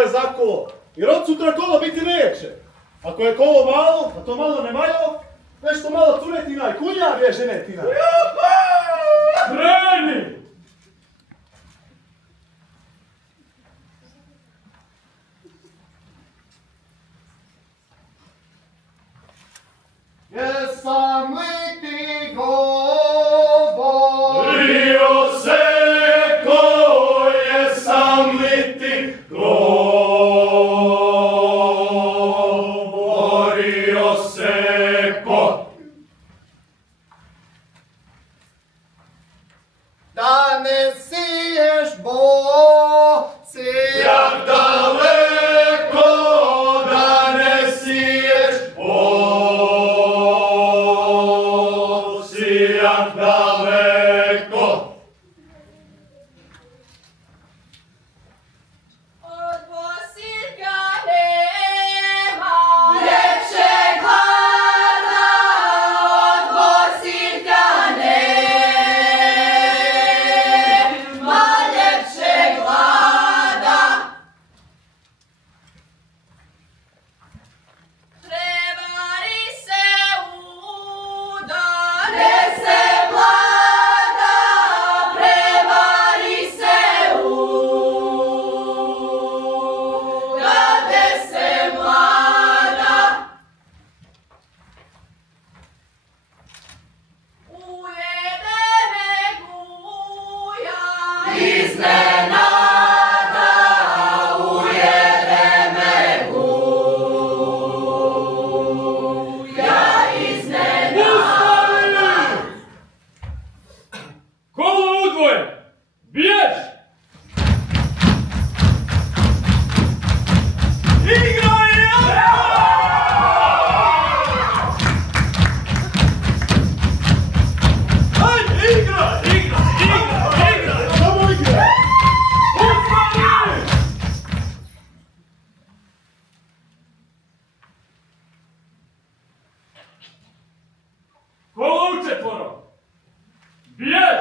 je za kolo. Jer od sutra kolo biti neće. Ako je kolo malo, a to malo ne malo, nešto malo curetina i kunja bježe netina. Kreni! Jesam li ti govor? Rio seko, jesam li ti govorio seko? Da ne siješ bosi, Jak daleko da ne siješ bosi, jak daleko. Od Bosiljka nema ljepšeg hlada, od Bosiljka nema ljepšeg hlada. Prevari se udane se mlada, prevari se udane se mlada. Ujede me guja iznenada, ujede me guja iznenada. Kolo udvoje! Bjež! Igraj! Ajde, igraj! Igraj! Samo igra! Ustani! Kolo u četvoro! Bjež!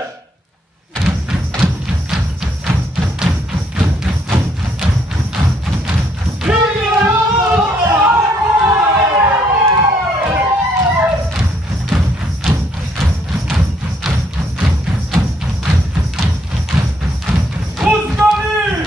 Ustani!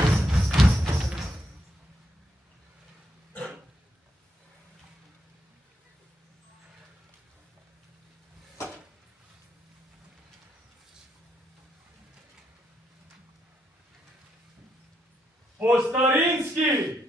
Po starinski!